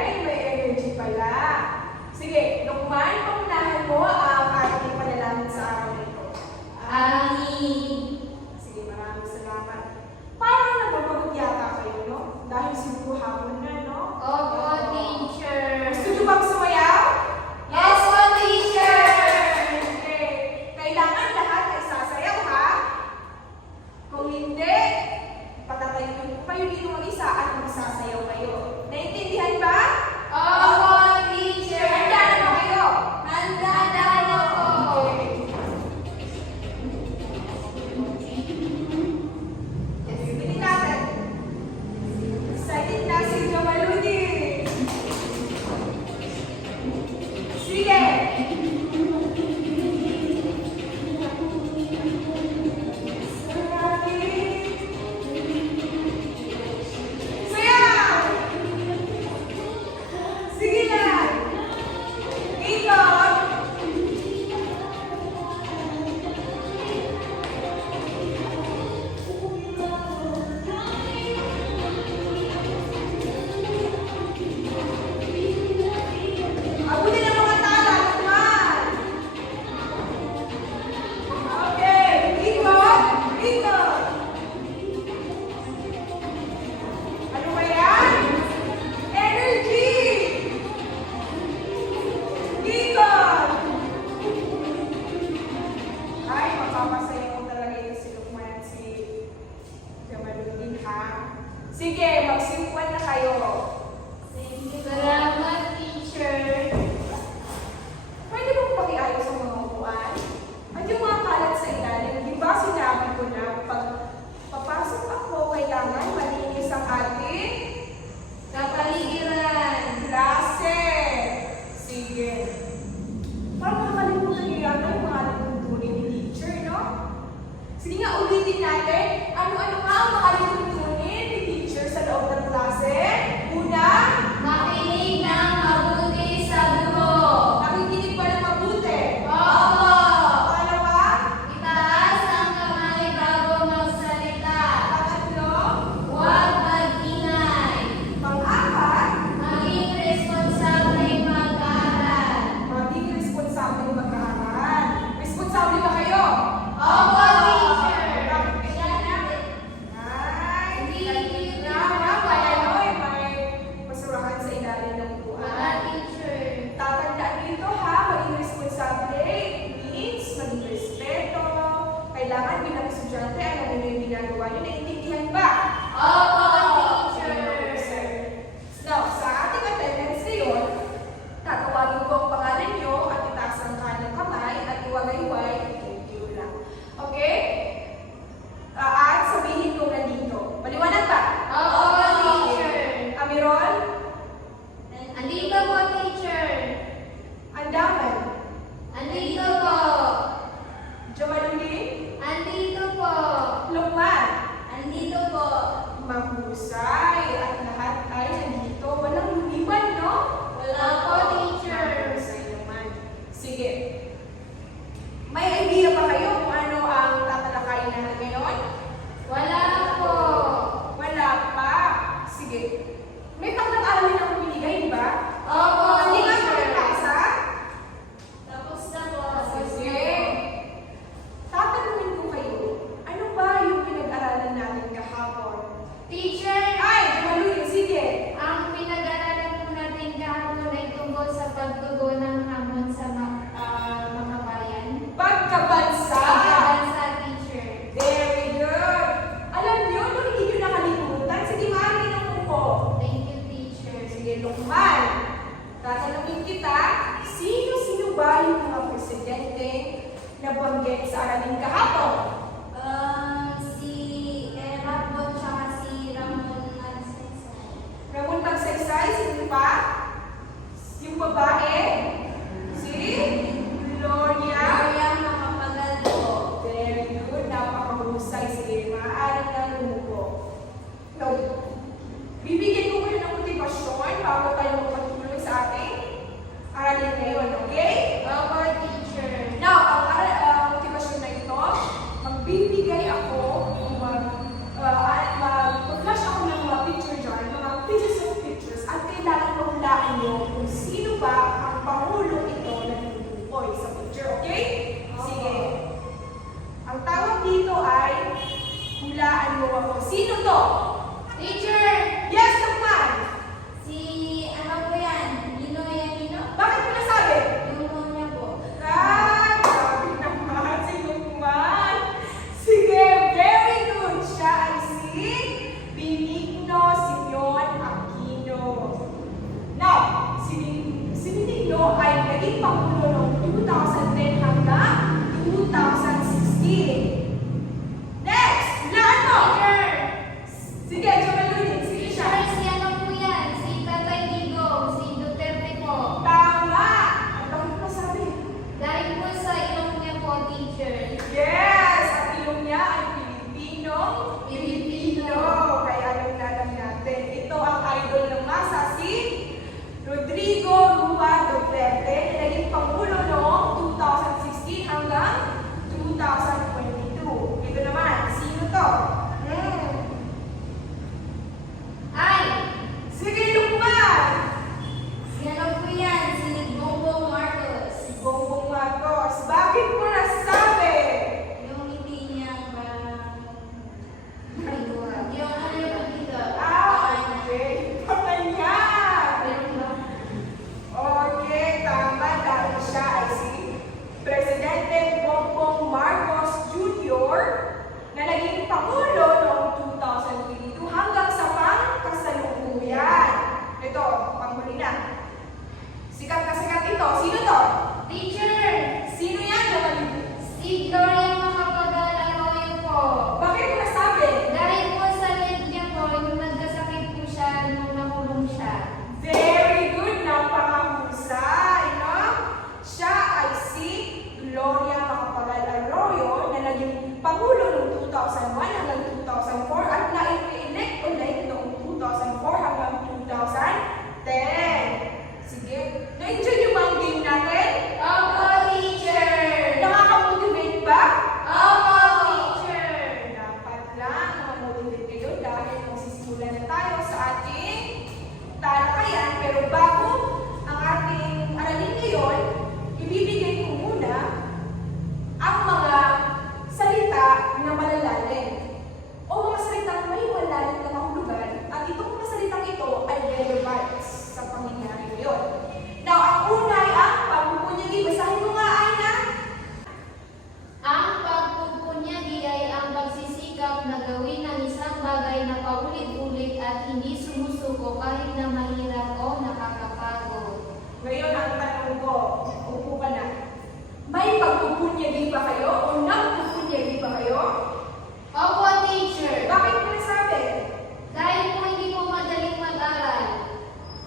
Ay, may energy pala. Sige, Lukman, pangunahan mo ang ating panalangin sa araw na ito. Amin. Sige, maraming salamat. Parang napapagod yata kayo, no? Dahil siguro hapon na, no? Opo, teacher. Gusto niyo bang sumayaw? Yes po, teacher. Okay. Kailangan lahat ay sasayaw, ha? Kung hindi, patatayuin ko kayo dito mag-isa at magsasayaw kayo. Naintindihan ba? Opo, teacher. Handa na ba kayo? Handa na po. Sige natin. Excited na si Jamaludi. Sige. Sayaw! Sige na. Ikot. Abutin ang mga tala, Lukman. Okay, ikot, ikot. Ano ba yan? Energy! Ikot! Ay, mapapasayaw talaga ito si Lukman at si Jamaludin, ha? Sige, magsimpuan na kayo. Salamat, teacher. Pwede bang pakiayos ang mga upuan? At yung mga kalat sa ilalim, di ba sinabi ko na pag papasok ako, kailangan malinis ang ating Kapaligiran. klase. Sige. Parang makalimutan niyo yata yung mga tuntunin ni teacher, no? Sige nga, ulitin natin. Ano-ano nga ang mga tuntunin ni teacher sa loob ng klase? Una, Makinig ng mabuti sa guro. nakikinig pa ng mabuti. Opo. Pangalawa, Itaas ang kamay bago magsalita. pangatlo, Huwag mag-ingay. pang-apat, Maging responsable mag-aaral. maging responsable mag-aaral. Responsable ba kayo? Opo, teacher. Bakit kaya? Ay, Hindi, tama ba yan? Oy, may basurahan sa ilalim ng Wala, upuan. teacher. Tatandaan dito ha, maging responsable means maging respeto. Kailangan bilang estudyante, alam niyo yung ginagawa niyo, naiintindihan ba? Opo, teacher. Now, sa ating attendance ngayon, tatawagin ko ang pangalan niyo at itaas ang kanang kamay at iwagayway, thank you lang. Okay? At sabihin ko nandito. Maliwanag ba? Opo, teacher. Amiron, Andito po, teacher. Andaman, Andito po. Jamaludin, Andito po. Lukman, Andito po. mahusay at lahat ay nandito. Walang lumiban, no? Wala po, teacher. Mahusay naman. Sige. May idea ba kayo kung ano ang tatalakayin natin ngayon? Wala po. Wala pa. Sige. May takdang aralin ang binigay, di ba? Opo, Hindi nga teacher. pagkasa? Tapos na po. Sige. Tatanungin ko kayo, ano ba yung pinag-aralan natin kahapon? Teacher, Ay, Jamaludin, sige. ang pinag-aralan po natin kahapon ay tungkol sa pagtugon ng hamon sa mga bayan. Pagkabansa. Pagkabansa, teacher. Very good. Alam niyo, nung hindi niyo nakalimutan, sige, maaari ng upo. Thank you, teacher. Sige, Lukman. Tatanungin kita, sino-sino ba yung mga presidente na banggit sa aralin kahapon? Si Era po, tsaka si Ramon Magsaysay. Ramon Magsaysay, sino pa? Yung babae? Si Gloria. Gloria Macapagal po. Very good. Napakahusay. Sige, maaari na lumupo. No. Bibigyan ko kayo ng motivasyon bago tayo magpatuloy sa ating aralin ngayon, okay? Opo, teacher. Now, ang motivasyon na ito, magbibigay ako, mag-flash ako ng mga picture dyan, mga pictures of pictures, at kailangan Sino to? Teacher! Yes naman! Si ano po yan? Nino Yanino? Bakit mo nasabi? Yung mom niya po. Grabe naman, sino man? Sige, very good. Siya ay si Benigno Simeon Aquino. Now, si Benigno ay naging Pangulo noong 2010 hanggang 2016. Next, laan mo! Teacher! Sige, Jomelunin, sige siya. Teacher, si ano po yan? Si Tatay Digong, si Duterte po. Tama! Ang bakit mo sabi? Dahil po sa ilong niya po, teacher. Yes! Ang ilong niya ay Pilipino. Pilipino. Kaya alam natin. Ito ang idol ng masa, si Rodrigo Rua Duterte, na naging Pangulo noong 2016 hanggang 2022. Ito naman, sino to? Ay! Sige, Lukman! Si ano po yan? Si Bongbong Marcos. Si Bongbong Marcos. Bakit mo nasabi? Yung hindi niya parang... Yung ano yung dito? Okay. Patay niya! Meron ba? Okay, tama. Dahil siya ay si Presidente Bongbong Marcos Jr. na naging Pangulo noong 2022 hanggang sa pangkasalukuyan. Ito, panghuli na. Sikat na sikat ito. Sino to? Teacher! Sino yan? Naman? Si Gloria Macapagal Arroyo po. Bakit mo nasabi? Dahil po sa leg niya po, yung nagkasakit po siya nung nakulong siya. Very good na pangahusay, no? Siya ay si Gloria Macapagal Arroyo na naging Pangulo noong 2001 hanggang 2004 at na-elect ulit noong 2004 hanggang 2010. Sige. Na-enjoy niyo ba ang game natin? Opo, teacher! Nakaka-motivate ba? Opo, teacher! Dapat lang ma-motivate kayo dahil magsisimulan na tayo sa ating talakayan. Pero bago ang ating aralin ngayon, ibibigay ko muna ang mga salita na malalalim o mga salitang may malalim na kahulugan at itong mga salitang ito ay relevant sa pangyayari ngayon. Now, ang una ay ang pagpupunyagi. Basahin mo nga, Aina. Ang pagpupunyagi ay ang pagsisikap na gawin ang isang bagay na paulit-ulit at hindi sumusuko kahit na mahirap o nakakapagod. Ngayon ang tanong ko, upo ka na. May pagpupunyagi ba kayo o nagpupunyagi ba kayo? Opo, teacher! Bakit mo nasabi? Dahil po hindi po madaling mag-aral,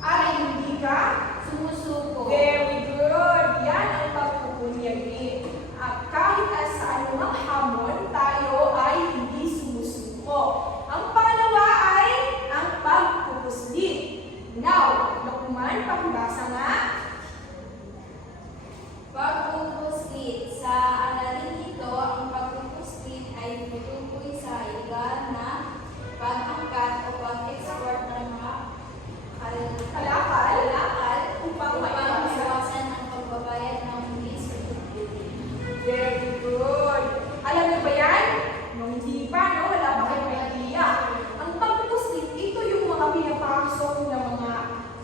Ay, hindi ka? sumusuko. Very good. Yan ang pagpupunyagi. At kahit sa anumang hamon, tayo ay hindi sumusuko. Ang pangalawa ay ang pagpupuslit. Now, Lukman, pakibasa nga. Pagpupuslit. Sa aralin ito, ang pagpupuslit ay tutukoy sa ilan na pag-angkat o pag-export ng mga kalakal Upang upang maiwasan. maiwasan ang pagbabayad ng buwis o duty. Very good. Alam niyo ba yan? Nung hindi pa, no? Wala pa kayong idea. Ang pagpupuslit, ito yung mga pinapasok na mga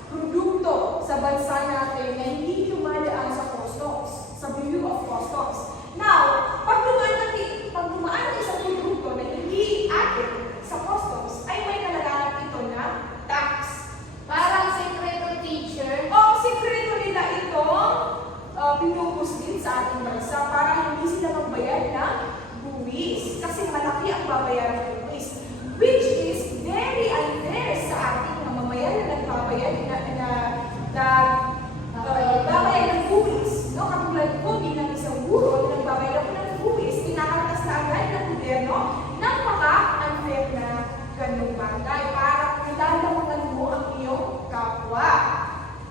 produkto sa bansa natin na hindi dumadaan sa customs, sa Bureau of Customs. Now, pag dumaan kayo sa produkto na hindi atin sa customs, ay may kalagayan ito na tax. Parang sekreto, teacher. O sikreto nila itong pinupuslit sa ating bansa para hindi sila magbayad ng buwis. Kasi malaki ang babayaran ng buwis. Which is very unfair sa ating mamamayan na nagbabayad babayad ng buwis. No? Katulad ko bilang isang guro na nagbabayad ako ng buwis, kinakatas na agad ng gobyerno ng unfair na ganung bagay para ilalamangan mo ang iyong kapwa.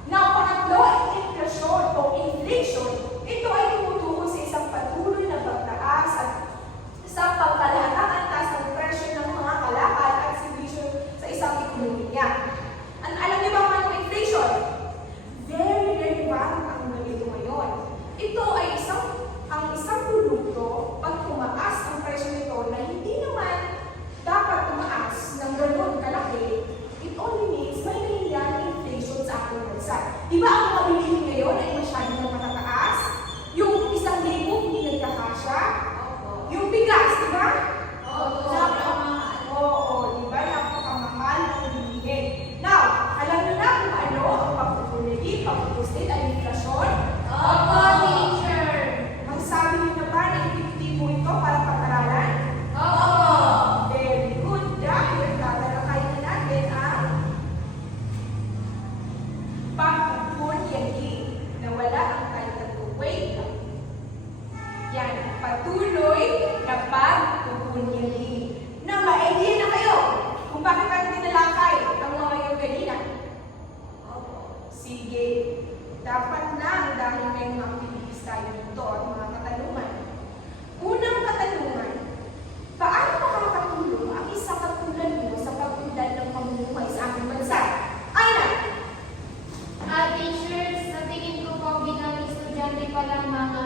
Now, pangatlo ay inflation o inflation. Ito ay tumutukoy sa dapat na dahil may mga activities tayo dito at mga katanungan. Unang katanungan, paano makakatulong ang isang katulad mo sa pag-unlad ng pamumuhay sa ating bansa? Aina! Teachers, sa tingin ko po bilang estudyante pa lang mga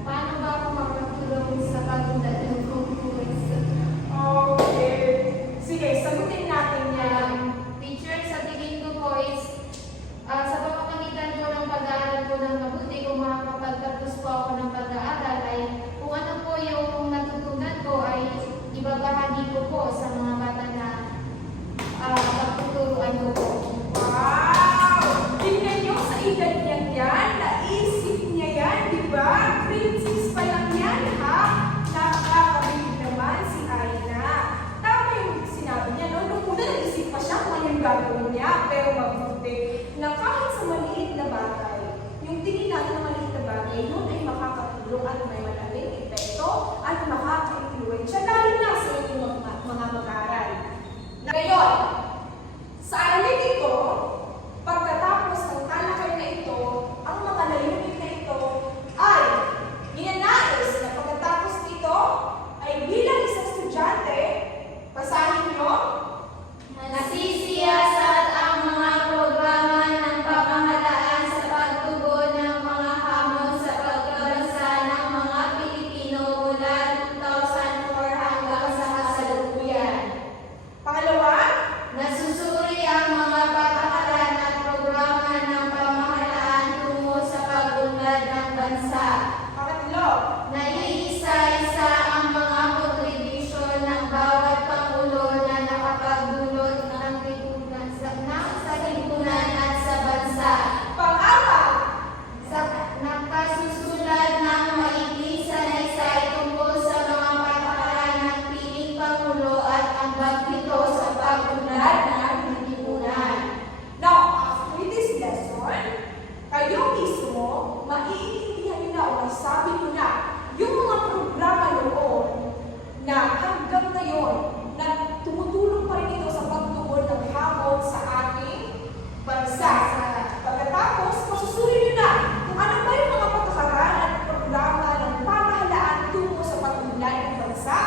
paano ba ako makakatulong sa pag-unlad ng pamumuhay sa Okay. Sige, sagutin natin yan. teacher, sa tingin ko po is sa pamamagitan ko ng pag-aaral ko ng mabuti, kung makakapagtapos po ako ng pag-aaral ay kung ano po yung natutunan ko ay ibabahagi ko po sa mga bata na pagtuturuan ko po. Wow! Tingnan nyo sa edad niya yan, naisip niya yan, di ba? Princess pa lang yan, ha? Nakakabilib naman si Aina. Tama yung sinabi niya, no? Nung una naisip pa siya kung ano yung gagawin niya, pero mabuti na kahit sa maliit na bagay, yung tingin natin ng maliit na bagay, yun ay makakatulong at may malaking epekto at makaka-influensya, lalo na sa inyong mga mag-aaral. Ngayon, sa aralin ito, pagkatapos ng talakay na ito, ang mga layunin na ito ay ninanais na pagkatapos nito ay bilang isang estudyante, basahin nyo, Nasisiyasat ang mga programa ng pamahalaan sa pagtugon ng mga hamon sa pagkabansa ng mga Pilipino mula 2004 hanggang sa kasalukuyan. pangalawa, Nasusuri ang mga patakaran at programa ng pamahalaan tungo sa pag-unlad ng bansa. pangatlo, Naiisa-isa ang mga kontribusyon ng bawat pangulo na nakapagdulot ng sa lipunan at sa bansa. pang-apat, Nakasusulat ng maikling sanaysay tungkol sa mga patakaran ng piling pangulo at ang nito sa pag-unlad ng lipunan. Now, after this lesson, kayo mismo, maiintindihan nyo na o masabi nyo na yung mga programa noon na hanggang ngayon na tumutulong pa rin ito sa pagtugon ng hamon sa ating bansa. Pagkatapos, masusuri nyo na kung ano ba yung mga patakaran at programa ng pamahalaan tungo sa pag-unlad ng bansa.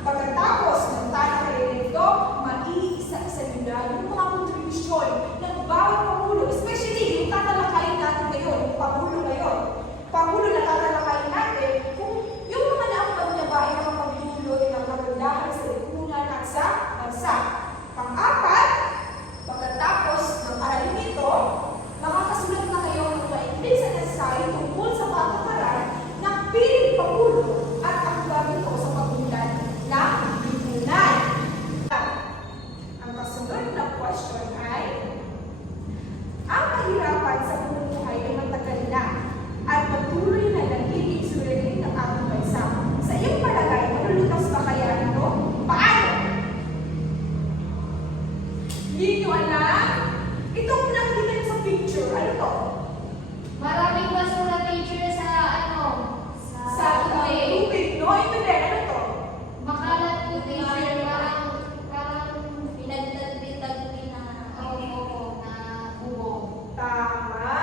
Pagkatapos ng talakay nito, maiisa-isa nyo na yung mga kontribusyon ng bawat pangulo, especially yung tatalakayin natin ngayon, yung pangulo ngayon. Pangulo na tatalakayin natin kung yung mga naambag niya ba ay nakapagdulot ng kagandahan sa lipunan at sa bansa. Pang-apat, pagkatapos ng aralin ito, makakasulat na kayo ng maikling sanaysay tungkol sa patakaran ng piling pangulo at ang nito sa pag-unlad ng lipunan. Ang kasunod na question ay, ang kahirapan sa pamumuhay ay matagal na at patuloy na nagiging suliranin ng ating bansa. Sa iyong palagay, malulutas ba kaya ito? Paano? Hindi nyo alam? Itong nakikita nyo sa picture, ano to? Maraming basura, teacher, sa Sa tubig, no? Ito din, ano to? makalat po, teacher, parang Pinagtagpi-tagpi na na bubong. Tama.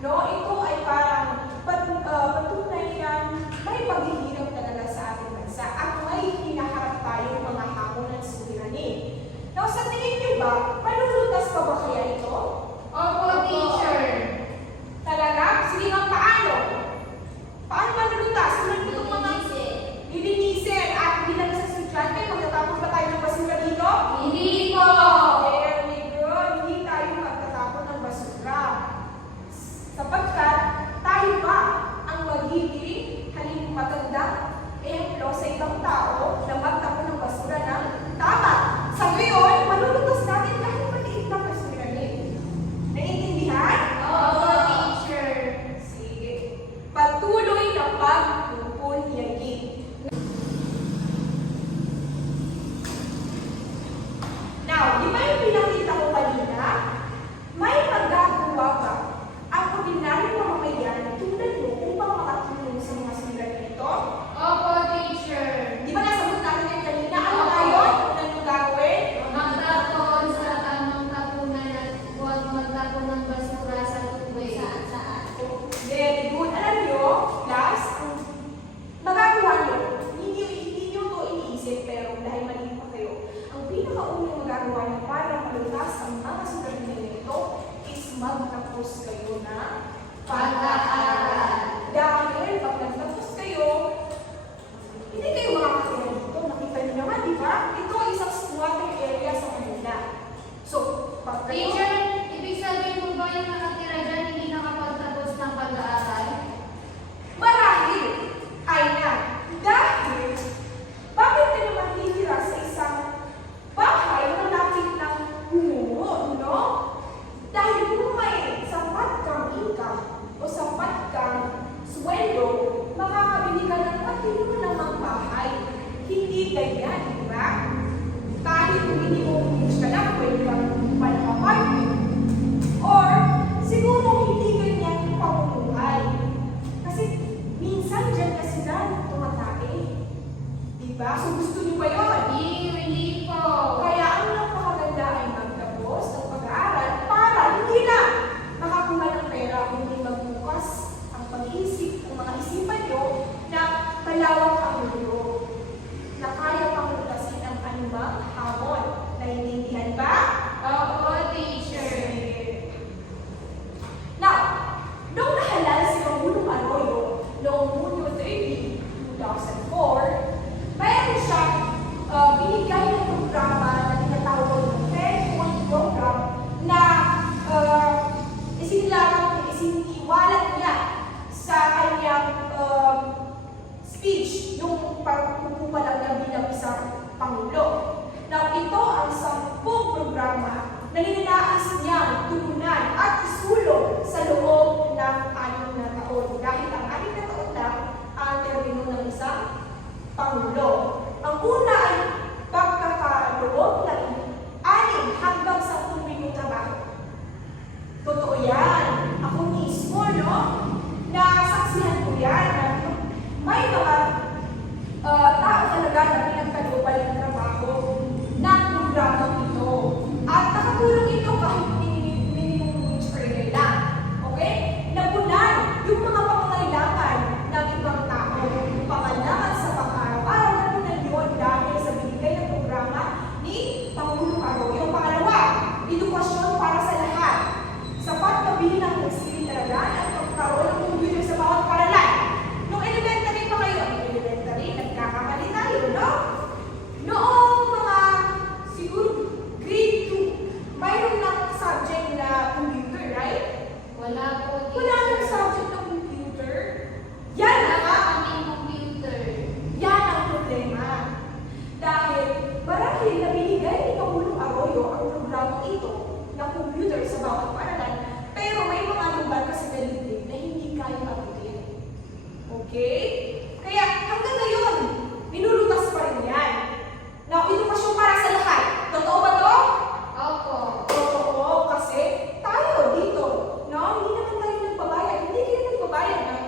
No, ito ay parang patunay yan, may paghihirap talaga sa ating bansa at may hinaharap tayong mga hamon at suliranin. Now, sa tingin niyo ba, malulutas pa ba kaya ito? Opo, teacher. Talaga? Sige nga, paano? Paano malulutas? Tulad nitong mga lilinisin at bilang sa estudyante, magtatapos ba tayo ng basura dito? Hindi po. Very good. Hindi tayo magtatapon ng basura. Sapagkat tayo ba ang magiging magandang ehemplo sa ibang tao na magtapon ng basura ng tama. Sa ngayon, malulutas natin kahit maliit na basura din. Naiintindihan Teacher, ibig sabihin mo ba yung nakatira dyan hindi nakapagtapos ng pag-aaral? Marahil ay na dahil bakit ka naman titira sa isang bahay na malapit ng humuho, no? Dahil kung may sapat kang income o sapat kang sweldo, makakabili ka ng matino namang bahay. Hindi ganyan, di ba? Kahit kung hindi mo ka lang, pwede kang palakapartment. Or siguro hindi ganyan yung pamumuhay. Kasi minsan dyan kasi na tumatake. Diba? So gusto niyo ba yun? Hindi po. Kaya ang napakaganda ay magtapos ng pag-aaral para hindi lang makakuha ng pera, hindi magbukas ang pag-iisip, ang mga isipan nyo na malawak ang mundo. Na kaya pang lutasin ang anumang hamon. Naiintindihan ba? Opo, teacher. Now, nung nahalal si Pangulong Arroyo noong Hunyo 30, 2004, mayroon siyang binigay na programa na tinatawag ng 10-point program na isiniwalat niya sa kanyang speech nung pagkukuha lang niya bilang isang Pangulo. Now, ito ang 10 programa na ninanais niyang tugunan at isulong sa loob ng 6 na taon. Dahil ang 6 na taon lang ang termino ng isang Pangulo. Ang una ay pagkakaloob ng 6 hanggang 10 milyong trabaho. Totoo yan. Ako mismo, no? Nasaksihan ko yan na may mga tao talaga na pinagkalooban ng trabaho ng programang ito. At nakatulong ito kahit minimum wage earner lang. Okay? Napunan yung mga pangangailangan ng ibang tao, yung pangailangan sa pang-araw-araw, napunan yun dahil sa binigay ng programa ni Pangulong Arroyo. Pangalawa, edukasyon para sa lahat. Sapat na bilang ng silid-aralan at pagkaroon ng computer sa bawat paralan. Nung elementary pa kayo, nagkakamali tayo, no? Noong mga siguro grade 2, mayroon ng subject na computer, right? Wala po, teacher. Wala ng subject na computer. Yan Wala nga. kaming computer. Yan ang problema. Dahil marahil na binigay ni Pangulong Arroyo ang programang ito ng computer sa bawat paralan, pero may mga lugar kasi na liblib na hindi kaya abutin. Okay? Kaya hanggang ngayon, nilulutas pa rin yan. Now, edukasyon para sa lahat. Totoo ba to? Opo. Totoo, kasi tayo dito, no? Hindi naman tayo nagbabayad. Hindi kayo nagbabayad ng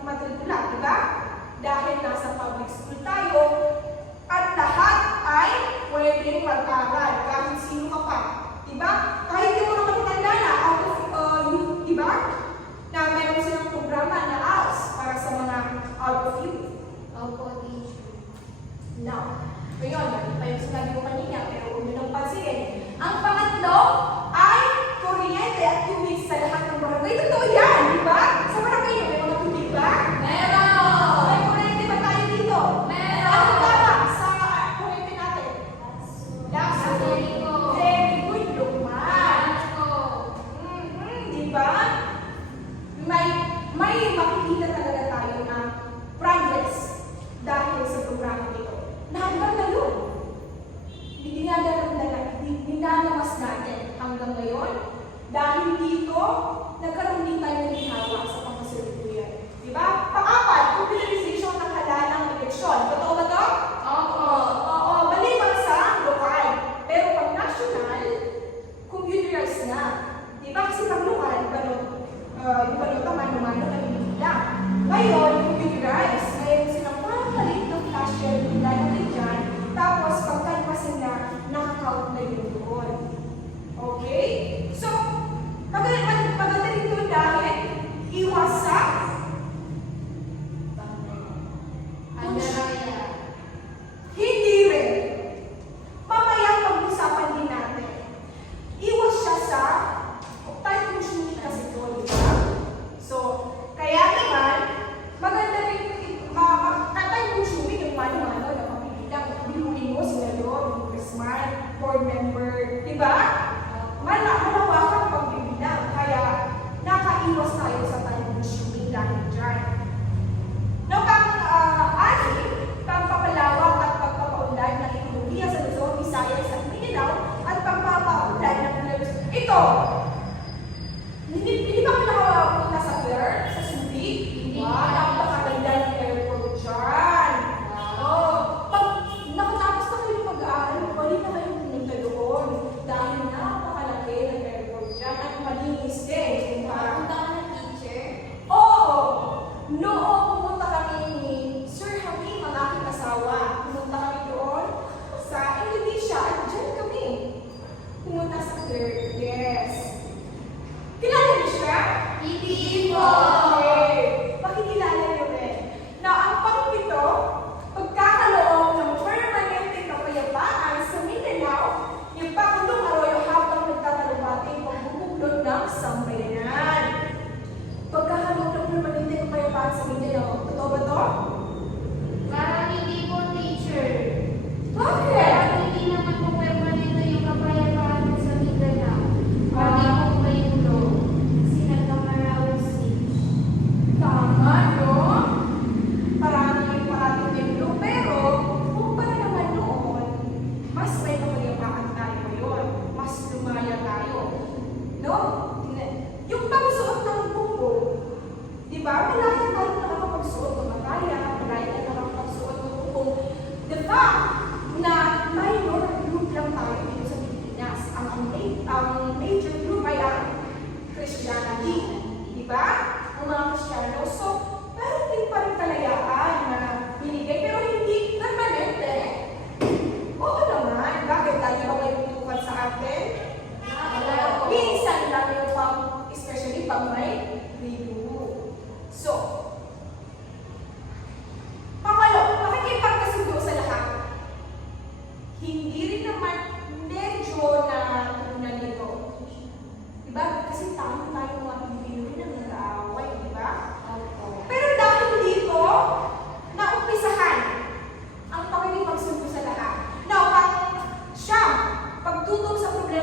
matrikula, di ba? Dahil nasa public school tayo, at lahat ay pwedeng mag-aral, kahit sino ka pa. Di ba? Kahit yung mga matatanda na out of youth, di ba? Na meron silang programa na ALS para sa mga out of youth. Opo, teacher. Now, ngayon, pa yung sinabi ko kanina, pero huwag nyo nang pansinin. Ang pangatlo ay kuryente at tubig sa lahat ng barangay. Totoo yan, di ba? Sa barangay nyo, may mga tubig ba? Meron! May kuryente ba tayo dito? Meron! Ano tama sa kuryente natin? Lasso. Very good. Very good, Lukman. Opo. Di ba? May makikita talaga tayo na progress dahil sa programa ito. Na hanggang ngayon, dinalamas natin hanggang ngayon dahil dito nagkaroon din tayo ng ginawa sa pangkasalukuyan. Di ba? Pang-apat, computerization ng halalang eleksyon. Totoo ba to? Opo. Oo, maliban sa lokal. Pero pag national, computerized na. Di ba? Kasi pag lokal, yung balota mano-mano na binibilang. Ngayon, computerized. Ngayon silang makalit ng flash drive nila natin dyan. Tapos, pagkalpasin na, nakakount na yun doon. Okay? So, maganda rin doon dahil iwas sa Andaraya. hindi rin. Mamaya pag-usapan din natin. Iwas siya sa time-consuming kasi ito, di ba? So, kaya naman, maganda rin time-consuming yung mano-mano na mapipilang. Biluin mo sila doon, yung Christmas, board member, Hindi ba kayo nakapunta sa Claire? Sa Subic? Hindi. Wow, napakaganda ng airport dyan. Oh, pag nakatapos na kayo ng pag-aaral, balik na kayo pumunta doon. Dahil napakalaki ng airport dyan at malinis din. Diba? Punta ka ng teacher. Oo! Noong pumunta kami ni Sir Hakim, ang aking asawa. Pumunta kami doon sa Indonesia at dyan kami. Pumunta sa Claire. Yes. Kilala niyo siya? Hindi po. Okay. Pakikilala niyo rin. Na ang pangpito, pagkakaloob ng permanente kapayapaan sa Mindanao, yung Pangulong Arroyo habang nagtatalumpati ang pagbubuklod ng sambayanan. Pagkakaloob ng permanente kapayapaan sa Mindanao, totoo ba to? Parang hindi po, teacher. Bakit? Parang hindi naman po permanente yung kapayapaan sa Mindanao. Parang po may ulo. Kasi nagkamarawang siege. Tama, no? Parating templo, pero kumpara naman noon, mas may kapayapaan tayo ngayon. Mas lumaya tayo. No? Yung pagsuot ng buko, di ba? Malaya tayo nakakapagsuot ng mataya, malaya tayo nakakapagsuot ng buko. The fact na minor group lang tayo dito sa Pilipinas. Ang major group ay ang Christianity. Di ba? Ang mga Kristiyano. So, meron din pa rin kalayaan na binigay, pero hindi permanente. Oo naman. Bakit? Dahil ba may tutukan sa atin? Wala po. Minsan lang yung especially pag may review. So, pangalo, makikipagkasundo sa lahat. Hindi rin naman medyo na tunan nito. Diba? Kasi tayo mga Pilipino rin ang nag-aaway, diba? Opo. Pero dahil dito, naumpisahan ang pakikipagsundo sa lahat. Now, pagtutog sa problema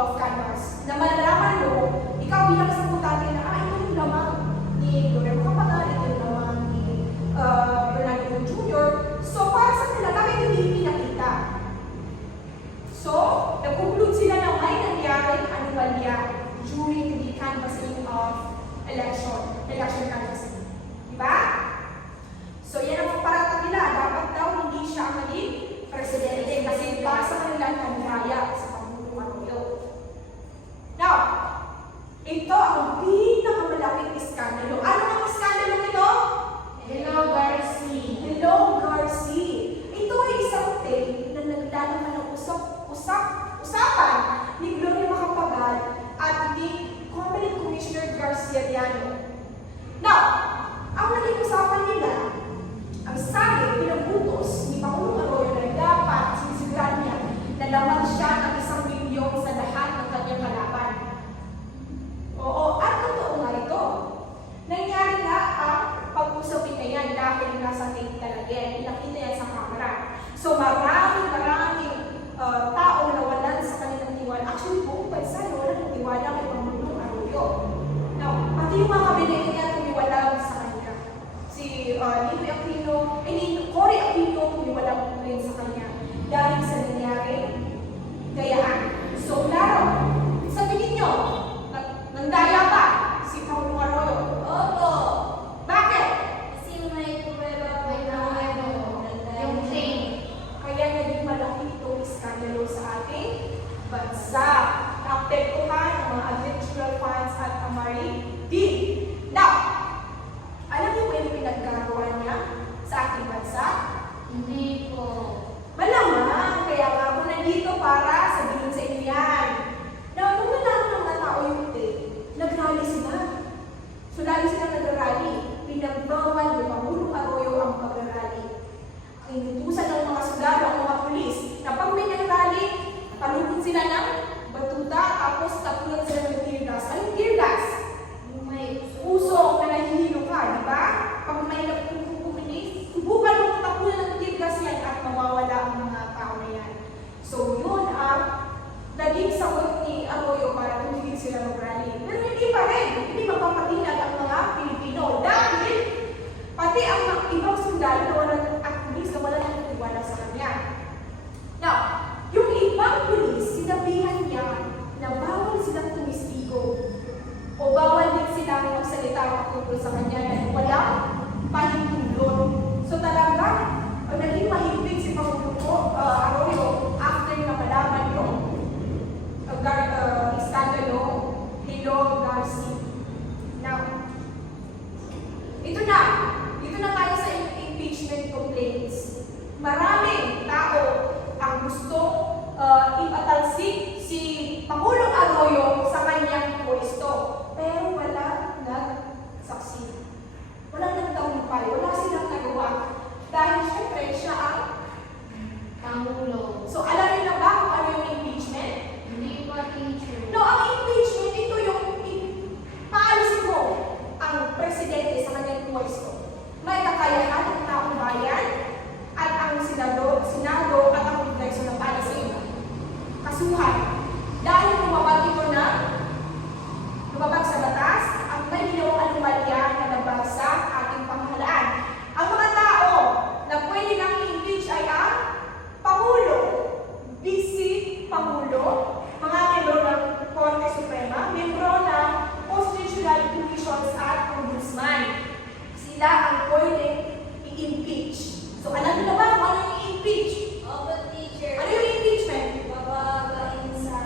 of canvas. Na malalaman mo, ikaw bilang saputante na, ito yung lamang ni Gloria Macapagal, ito yung lamang ni Bernardo Jr. So, para sa kanila, bakit hindi pinakita? So, nag-conclude sila na may nangyaring anomalya during the canvassing of election canvassing. Diba? So, yan ang paratang nila. Dapat daw hindi siya ang maging presidente kasi para sa kanila nangyaya sa Pangulong Arroyo. Now, ito ang pinakamalaking iskandalo. Ano ang iskandalo nito? Hello, Garci. Hello, Garci. Ito ay isang tape na naglalaman ng usapan ni Gloria Macapagal at ni Comelec Commissioner Garciadiano. Now, ang naging usapan nila, ang sabi, pinabutos ni Pangulong Arroyo na dapat sinisiguraduhan niya na lamang siya ng 1 milyon sa lahat ng kanyang kalaban. Oo, at totoo nga ito. Nangyari na ang pag-usapin na yan dahil nasa tape talaga yan. Pinakita yan sa camera. So maraming tao nawalan sa kanilang tiwala. Actually, buong bansa wala ng tiwala kay Pangulong Arroyo. Now, pati yung mga kabinet niya tumiwala sa kanya. Si Ninoy Aquino, Cory Aquino tumiwala rin sa kanya dahil sa nangyari gayaan. So, laro, sa tingin nyo, nandaya pa si Pangulong Arroyo? Opo. Bakit? Kasi may pruweba po May na pruweba. Yung train. Kaya naging malaki itong iskandalo sa ating bansa. Naapektuhan ang mga adventural funds at Amari D. Now, alam niyo ba yung pinagkagawa niya sa ating bansa? Hindi po. Malamang, kaya nga ako nandito para sabihin sa inyo yan. Now, nung nalaman ng mga tao yung tape, nag-rally sila. So, lagi silang nag-rally. Pinagbawal ni Pangulong Arroyo ang pag-rally. Ang inutusan ng mga sundalo, ang mga pulis, na pag may nag-rally, palugod sila ng batuta, tapos tapunan sila ng tear gas. Anong tear gas? Yung may Usok na nahihilo ka, di ba? Pag may nagpupuminis, subukan mo tapunan ng tear gas yan at mawawala ang mga tao na yan. So, yun ang naging sagot ni Arroyo para tumigil sila mag-rally. Pero hindi pa rin. Hindi magpapatinag ang mga Pilipino. Dahil, pati ang mga ibang sundalo na walang at pulis na walang nagtiwala sa kanya. Now, yung ibang pulis, sinabihan niya na bawal silang tumistigo o bawal din silang magsalita tungkol sa kanya dahil walang pahintulot. So talaga, naging mahigpit si Pangulong Arroyo after na malaman yung iskandalo Hello, Garci. Now, ito na tayo sa impeachment complaints. Maraming tao ang gusto ipatalsik si Pangulong Arroyo sa kanyang pwesto. Pero wala nag-succeed. Walang nagtagumpay. Wala silang nagawa. Dahil syempre siya ang Pangulo. So alam niyo na ba kung ano yung impeachment? Hindi pa, teacher. No, ang impeachment, ito yung paalisin mo ang presidente sa kanyang pwesto. May kakayahan ng taong bayan at ang senado at ang kongreso na paalisin. Kasuhan. Dahil lumabag sa batas at may ginawang anomalya na nabag sa ating pamahalaan. Ang mga tao na pwede nang i-impeach ay ang Pangulo, Vice Pangulo, mga membro ng Korte Suprema, membro ng Constitutional Commissions at Ombudsman. Sila ang pwede i-impeach. So alam niyo na ba kung ano yung i-impeach? Opo, teacher. Ano yung impeachment? Babagain sa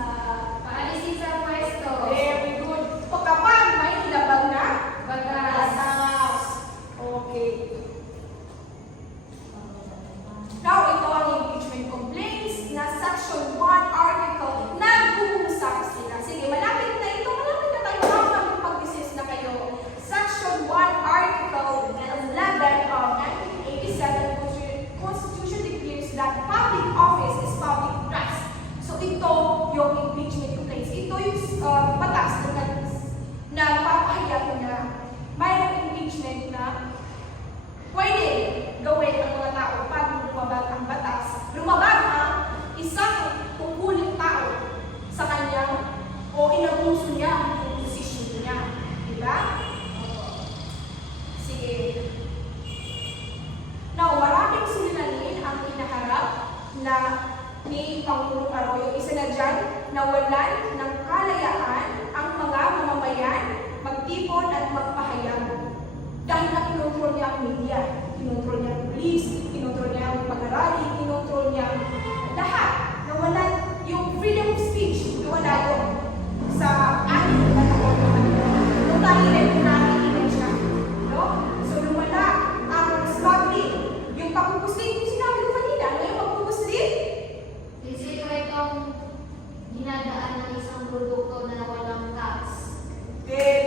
nawalan ng kalayaan ang mga mamamayan magtipon at magpahayag. Dahil na kinontrol niya ang media, kinontrol niya ang police, kinontrol niya ang pag-arali, kinontrol niya ang lahat. Nawalan yung freedom of speech, nawala yun sa ating panahon naman. Nung dahil nakikinig siya. No? So lumala ang smuggling, yung pagpupuslit, yung sinabi ko kanina, ano yung pagpupuslit? Sikretong dinadaan ng isang produkto na walang tax. Very